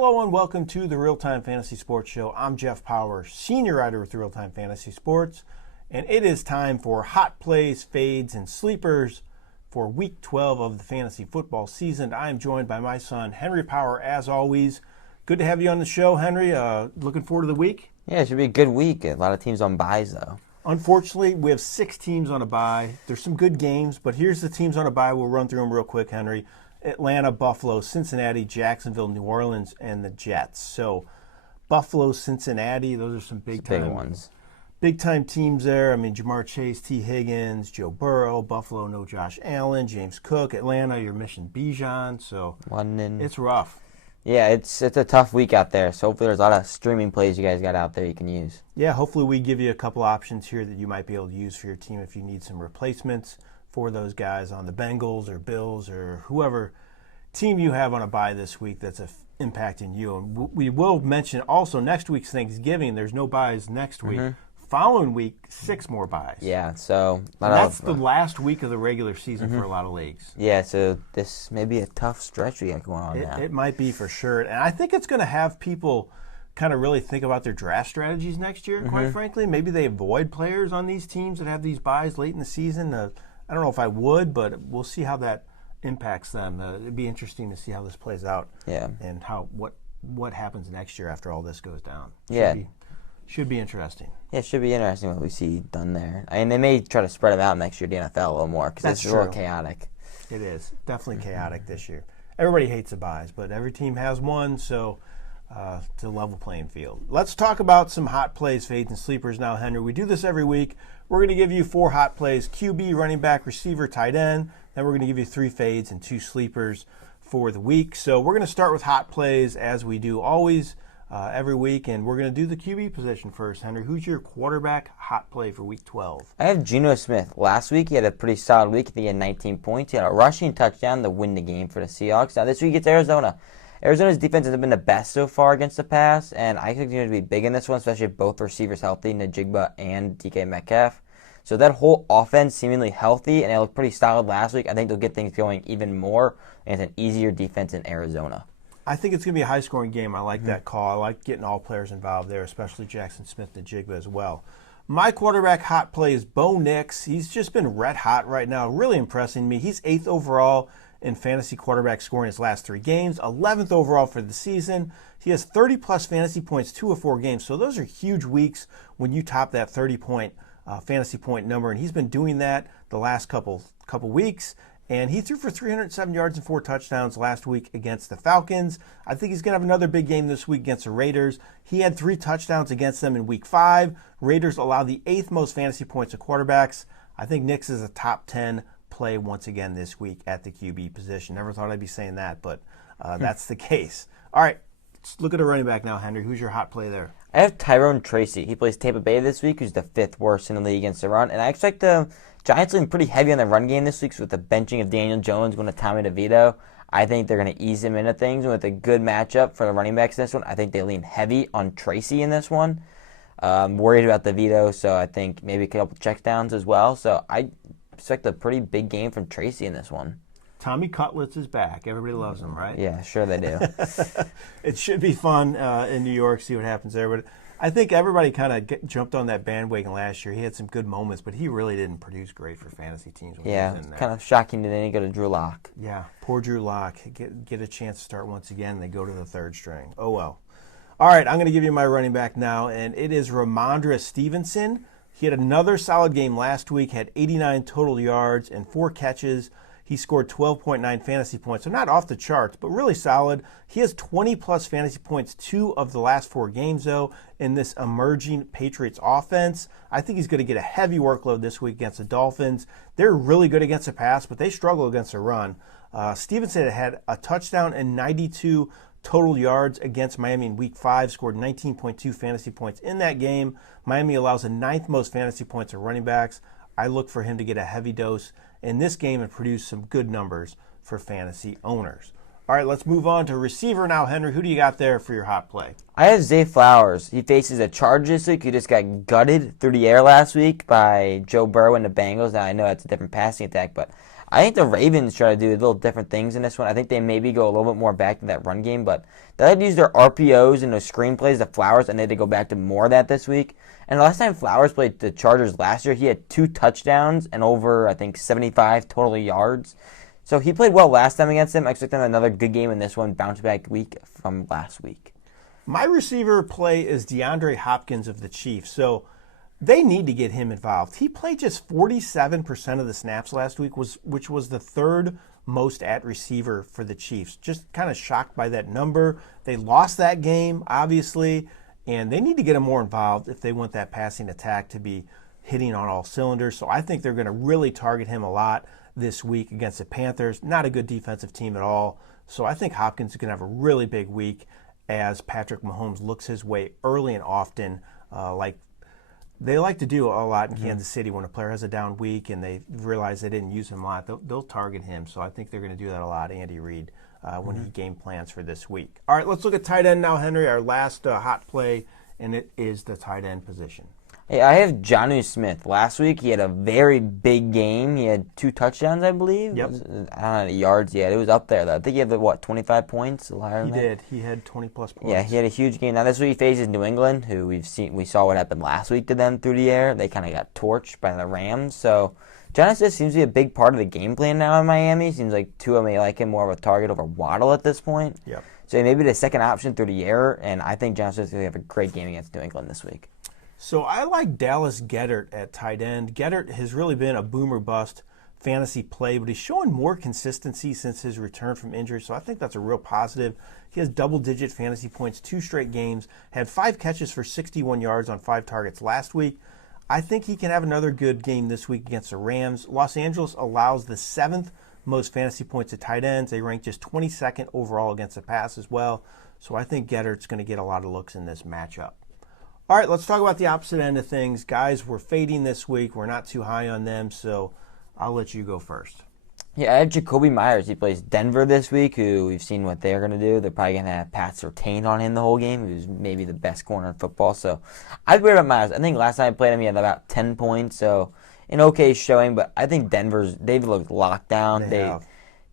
Hello and welcome to the RealTime Fantasy Sports Show. I'm Jeff Paur, senior writer with RealTime Fantasy Sports, and it is time for hot plays, fades, and sleepers for Week 12 of the fantasy football season. I am joined by my son, Henry Paur, as always. Good to have you on the show, Henry. Looking forward to the week? Yeah, it should be a good week. A lot of teams on byes, though. Unfortunately, we have 6 teams on a bye. There's some good games, but here's the teams on a bye. We'll run through them real quick, Henry. Atlanta, Buffalo, Cincinnati, Jacksonville, New Orleans, and the Jets. So Buffalo, Cincinnati, those are some big ones. Big-time teams there. I mean, Jamar Chase, T. Higgins, Joe Burrow. Buffalo, no Josh Allen, James Cook. Atlanta, you're missing Bijan. So London. It's rough. Yeah, it's a tough week out there. So hopefully there's a lot of streaming plays you guys got out there you can use. Yeah, hopefully we give you a couple options here that you might be able to use for your team if you need some replacements for those guys on the Bengals or Bills or whoever team you have on a bye this week that's impacting you. And we will mention also next week's Thanksgiving. There's no byes next week. Following week, 6 more byes. Yeah, so that's the last week of the regular season for a lot of leagues. Yeah, so this may be a tough stretch we got going on now. It might be for sure. And I think it's going to have people kind of really think about their draft strategies next year, quite frankly. Maybe they avoid players on these teams that have these byes late in the season. I don't know if I would, but we'll see how that impacts them. It'd be interesting to see how this plays out. Yeah. And what happens next year after all this goes down. Should be interesting. Yeah, it should be interesting what we see done there. I mean, they may try to spread them out next year, the NFL, a little more, because it's a little chaotic. It is. Definitely chaotic this year. Everybody hates the byes, but every team has one, so it's a level playing field. Let's talk about some hot plays, fades, and sleepers now, Henry. We do this every week. We're going to give you 4 hot plays, QB, running back, receiver, tight end. Then we're going to give you 3 fades and 2 sleepers for the week. So we're going to start with hot plays as we do always every week, and we're going to do the QB position first. Henry, who's your quarterback hot play for Week 12? I have Geno Smith. Last week he had a pretty solid week. I think he had 19 points. He had a rushing touchdown to win the game for the Seahawks. Now this week it's Arizona. Arizona's defense hasn't been the best so far against the pass, and I think they're going to be big in this one, especially if both receivers healthy, Najigba and DK Metcalf. So that whole offense seemingly healthy, and they looked pretty solid last week. I think they'll get things going even more, and it's an easier defense in Arizona. I think it's going to be a high-scoring game. I like that call. I like getting all players involved there, especially Jackson Smith and Najigba as well. My quarterback hot play is Bo Nix. He's just been red hot right now, really impressing me. He's 8th overall in fantasy quarterback scoring his last 3 games, 11th overall for the season. He has 30-plus fantasy points 2 of 4 games, so those are huge weeks when you top that 30-point fantasy point number, and he's been doing that the last couple weeks. And he threw for 307 yards and 4 touchdowns last week against the Falcons. I think he's going to have another big game this week against the Raiders. He had 3 touchdowns against them in Week 5. Raiders allow the 8th most fantasy points to quarterbacks. I think Nix is a top 10 play once again this week at the QB position. Never thought I'd be saying that, but that's the case. All right, let's look at a running back now, Henry. Who's your hot play there? I have Tyrone Tracy. He plays Tampa Bay this week, who's the 5th worst in the league against the run. And I expect the Giants lean pretty heavy on the run game this week, so with the benching of Daniel Jones going to Tommy DeVito. I think they're going to ease him into things. And with a good matchup for the running backs in this one, I think they lean heavy on Tracy in this one. Worried about DeVito, so I think maybe a couple checkdowns as well. So I expect a pretty big game from Tracy in this one. Tommy Cutlets is back. Everybody loves him, right? Yeah, sure they do. It should be fun in New York, see what happens there. But I think everybody kind of jumped on that bandwagon last year. He had some good moments, but he really didn't produce great for fantasy teams when he was in there. Kind of shocking that they didn't go to Drew Lock. Yeah, poor Drew Lock. Get a chance to start once again. They go to the 3rd string. Oh, well. All right, I'm going to give you my running back now, and it is Ramondre Stevenson. He had another solid game last week, had 89 total yards and 4 catches. He scored 12.9 fantasy points, so not off the charts, but really solid. He has 20-plus fantasy points 2 of the last 4 games, though, in this emerging Patriots offense. I think he's going to get a heavy workload this week against the Dolphins. They're really good against the pass, but they struggle against the run. Stevenson had a touchdown and 92 total yards against Miami in Week 5, scored 19.2 fantasy points in that game. Miami allows the 9th most fantasy points of running backs. I look for him to get a heavy dose in this game and produce some good numbers for fantasy owners. All right, let's move on to receiver now. Henry, who do you got there for your hot play? I have Zay Flowers. He faces a Chargers this week. He just got gutted through the air last week by Joe Burrow and the Bengals. Now, I know that's a different passing attack, but I think the Ravens try to do little different things in this one. I think they maybe go a little bit more back to that run game, but they like to use their RPOs and those screenplays to Flowers, and they had to go back to more of that this week. And the last time Flowers played the Chargers last year, he had 2 touchdowns and over, I think, 75 total yards. So he played well last time against them. I expect them another good game in this one, bounce back week from last week. My receiver play is DeAndre Hopkins of the Chiefs, so they need to get him involved. He played just 47% of the snaps last week, which was the third most at receiver for the Chiefs. Just kind of shocked by that number. They lost that game, obviously, and they need to get him more involved if they want that passing attack to be hitting on all cylinders. So I think they're going to really target him a lot this week against the Panthers. Not a good defensive team at all. So I think Hopkins is going to have a really big week as Patrick Mahomes looks his way early and often, like they like to do a lot in Kansas City when a player has a down week and they realize they didn't use him a lot. They'll target him. So I think they're going to do that a lot, Andy Reid, when he game plans for this week. All right, let's look at tight end now, Henry, our last hot play, and it is the tight end position. Hey, I have Jonnu Smith. Last week, he had a very big game. He had 2 touchdowns, I believe. Yep. I don't know the yards yet. It was up there, though. I think he had, 25 points? He did. He had 20-plus points. Yeah, he had a huge game. Now, this week he faces New England, who we saw what happened last week to them through the air. They kind of got torched by the Rams. So, Jonnu Smith seems to be a big part of the game plan now in Miami. Seems like Tua may like him more of a target over Waddle at this point. Yep. So, he may be the second option through the air, and I think Jonnu Smith's going to have a great game against New England this week. So I like Dallas Goedert at tight end. Goedert has really been a boom or bust fantasy play, but he's showing more consistency since his return from injury, so I think that's a real positive. He has double-digit fantasy points 2 straight games, had 5 catches for 61 yards on 5 targets last week. I think he can have another good game this week against the Rams. Los Angeles allows the 7th most fantasy points to tight ends. They rank just 22nd overall against the pass as well, so I think Goedert's going to get a lot of looks in this matchup. All right, let's talk about the opposite end of things. Guys, we're fading this week. We're not too high on them, so I'll let you go first. Yeah, I have Jacoby Myers. He plays Denver this week, who we've seen what they're going to do. They're probably going to have Pat Surtain on him the whole game, who's maybe the best corner in football. So I'd worry about Myers. I think last time I played him, he had about 10 points, so an okay showing, but I think they've looked locked down.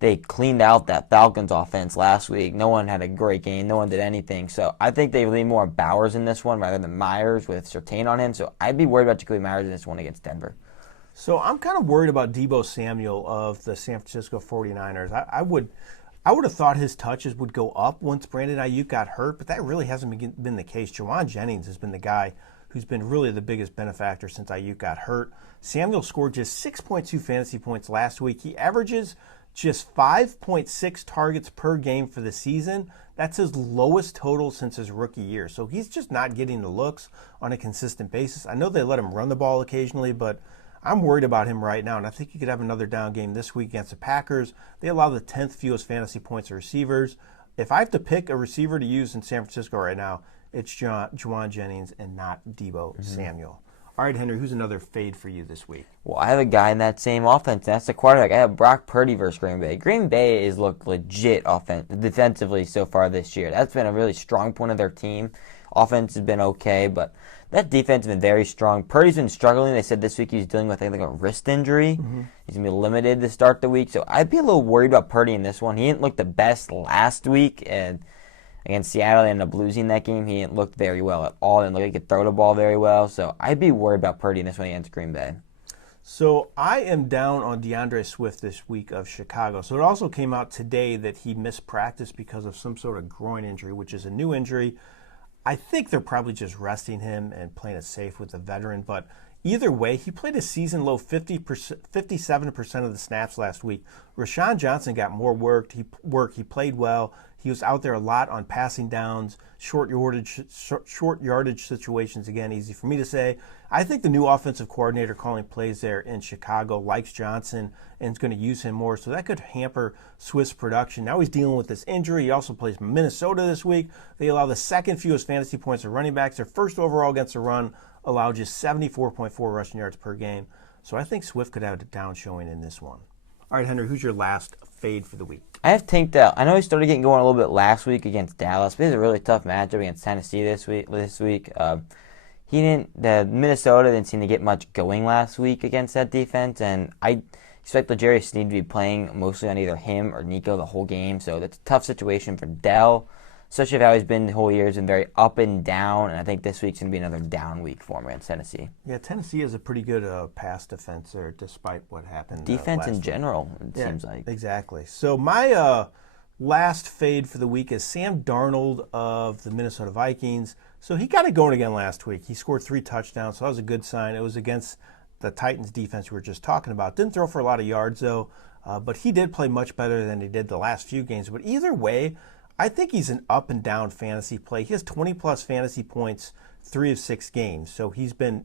They cleaned out that Falcons offense last week. No one had a great game. No one did anything. So I think they lean more on Bowers in this one rather than Myers with Surtain on him. So I'd be worried about Jacoby Myers in this one against Denver. So I'm kind of worried about Deebo Samuel of the San Francisco 49ers. I would have thought his touches would go up once Brandon Ayuk got hurt, but that really hasn't been the case. Juwan Jennings has been the guy who's been really the biggest benefactor since Ayuk got hurt. Samuel scored just 6.2 fantasy points last week. He averages just 5.6 targets per game for the season. That's his lowest total since his rookie year. So he's just not getting the looks on a consistent basis. I know they let him run the ball occasionally, but I'm worried about him right now, and I think he could have another down game this week against the Packers. They allow the 10th fewest fantasy points to receivers. If I have to pick a receiver to use in San Francisco right now, it's Juwan Jennings and not Deebo Samuel. All right, Henry, who's another fade for you this week? Well, I have a guy in that same offense, and that's the quarterback. I have Brock Purdy versus Green Bay. Green Bay has looked legit defensively so far this year. That's been a really strong point of their team. Offense has been okay, but that defense has been very strong. Purdy's been struggling. They said this week he's dealing with, I think, a wrist injury. He's going to be limited to start the week, so I'd be a little worried about Purdy in this one. He didn't look the best last week, and against Seattle, they ended up losing that game. He didn't look very well at all. Didn't look like he could throw the ball very well. So I'd be worried about Purdy in this one against Green Bay. So I am down on DeAndre Swift this week of Chicago. So it also came out today that he missed practice because of some sort of groin injury, which is a new injury. I think they're probably just resting him and playing it safe with the veteran. But either way, he played a season-low 57% of the snaps last week. Rashawn Johnson got more work. He played well. He was out there a lot on passing downs, short yardage situations. Again, easy for me to say. I think the new offensive coordinator calling plays there in Chicago likes Johnson and is going to use him more, so that could hamper Swift's production. Now he's dealing with this injury. He also plays Minnesota this week. They allow the second fewest fantasy points to running backs. Their first overall against the run allowed just 74.4 rushing yards per game. So I think Swift could have a down showing in this one. All right, Henry, who's your last fade for the week? I have Tank Dell. I know he started getting going a little bit last week against Dallas, but it's a really tough matchup against Tennessee this week. The Minnesota didn't seem to get much going last week against that defense, and he Expect L'Jarius Sneed to be playing mostly on either him or Nico the whole game, so that's a tough situation for Dell, especially if how he's been the whole year. He's been very up and down, and I think this week's going to be another down week for him against Tennessee. Yeah, Tennessee is a pretty good pass defense there, despite what happened. Defense in week. general, it seems like. Exactly. So my last fade for the week is Sam Darnold of the Minnesota Vikings. So he got it going again last week. He scored 3 touchdowns, so that was a good sign. It was against the Titans defense we were just talking about. Didn't throw for a lot of yards, though, but he did play much better than he did the last few games. But either way, I think he's an up-and-down fantasy play. He has 20-plus fantasy points 3 of 6 games, so he's been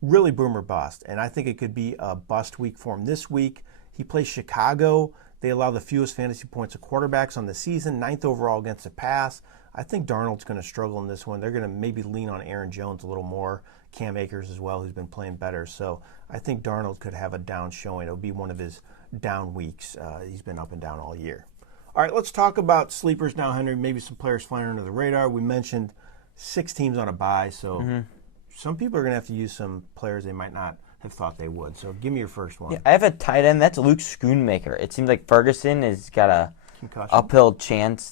really boom or bust, and I think it could be a bust week for him this week. He plays Chicago. They allow the fewest fantasy points of quarterbacks on the season, 9th overall against the pass. I think Darnold's going to struggle in this one. They're going to maybe lean on Aaron Jones a little more, Cam Akers as well, who's been playing better. So I think Darnold could have a down showing. It'll be one of his down weeks. He's been up and down all year. All right, let's talk about sleepers now, Henry. Maybe some players flying under the radar. We mentioned 6 teams on a bye, so some people are going to have to use some players they might not have thought they would. So give me your first one. Yeah, I have a tight end. That's Luke Schoonmaker. It seems like Ferguson has got a Concussion.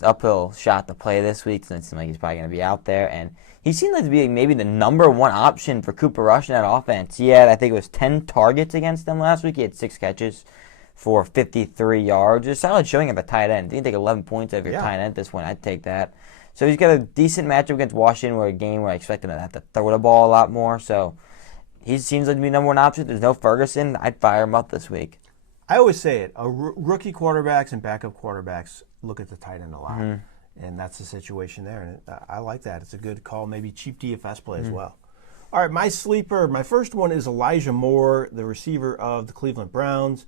uphill shot to play this week, so it seems like he's probably going to be out there. And he seemed like to be maybe the number one option for Cooper Rush in that offense. He had, I think it was 10 targets against them last week. He had 6 catches for 53 yards. Just solid showing of a tight end. You can take 11 points out of your tight end at this point. I'd take that. So he's got a decent matchup against Washington, where a game where I expect him to have to throw the ball a lot more. So he seems like to be number one option. There's no Ferguson. I'd fire him up this week. I always say it. Rookie quarterbacks and backup quarterbacks look at the tight end a lot. And that's the situation there. And I like that. It's a good call, maybe cheap DFS play as well. All right, my sleeper, my first one is Elijah Moore, the receiver of the Cleveland Browns.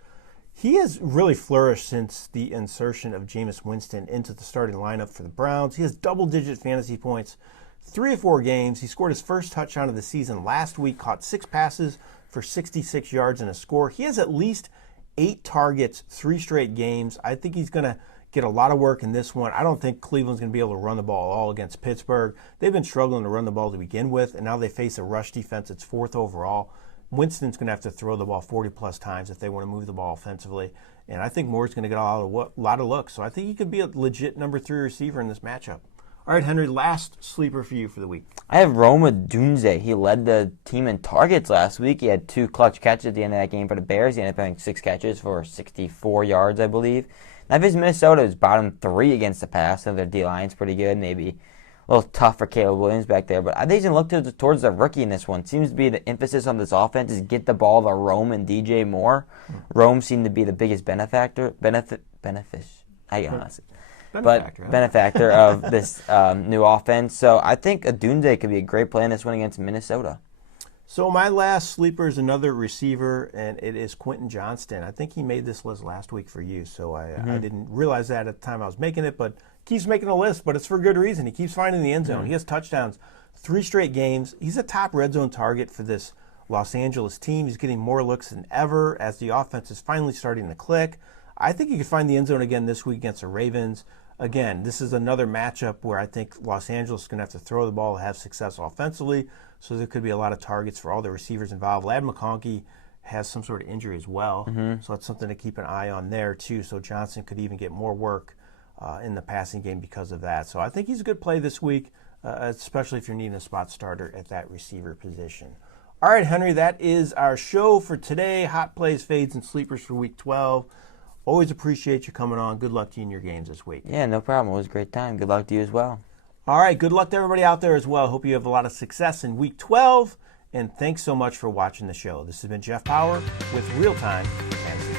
He has really flourished since the insertion of Jameis Winston into the starting lineup for the Browns. He has double-digit fantasy points, 3 or 4 games. He scored his first touchdown of the season last week, caught 6 passes for 66 yards and a score. He has at least 8 targets, 3 straight games. I think he's going to get a lot of work in this one. I don't think Cleveland's going to be able to run the ball at all against Pittsburgh. They've been struggling to run the ball to begin with, and now they face a rush defense that's 4th overall. Winston's going to have to throw the ball 40-plus times if they want to move the ball offensively. And I think Moore's going to get a lot of looks. So I think he could be a legit number 3 receiver in this matchup. All right, Henry, last sleeper for you for the week. I have Roma Dunze. He led the team in targets last week. He had 2 clutch catches at the end of that game for the Bears. He ended up having 6 catches for 64 yards, I believe. Now, if Minnesota is bottom 3 against the pass, so their D-line's pretty good, maybe a little tough for Caleb Williams back there, but I think he's going to look towards the rookie in this one. Seems to be the emphasis on this offense is get the ball to Rome and DJ Moore. Rome seemed to be the biggest benefactor of this new offense. So I think Adunze could be a great play in this one against Minnesota. So my last sleeper is another receiver, and it is Quentin Johnston. I think he made this list last week for you, so I didn't realize that at the time I was making it, but keeps making a list, but it's for good reason. He keeps finding the end zone. He has touchdowns 3 straight games. He's a top red zone target for this Los Angeles team. He's getting more looks than ever as the offense is finally starting to click. I think he could find the end zone again this week against the Ravens. Again, this is another matchup where I think Los Angeles is going to have to throw the ball, have success offensively, so there could be a lot of targets for all the receivers involved. Ladd McConkey has some sort of injury as well, so that's something to keep an eye on there too. So Johnson could even get more work in the passing game because of that. So I think he's a good play this week, especially if you're needing a spot starter at that receiver position. All right, Henry, that is our show for today. Hot plays, fades, and sleepers for Week 12. Always appreciate you coming on. Good luck to you in your games this week. Yeah, no problem. It was a great time. Good luck to you as well. All right, good luck to everybody out there as well. Hope you have a lot of success in Week 12. And thanks so much for watching the show. This has been Jeff Paur with RealTime Fantasy Sports.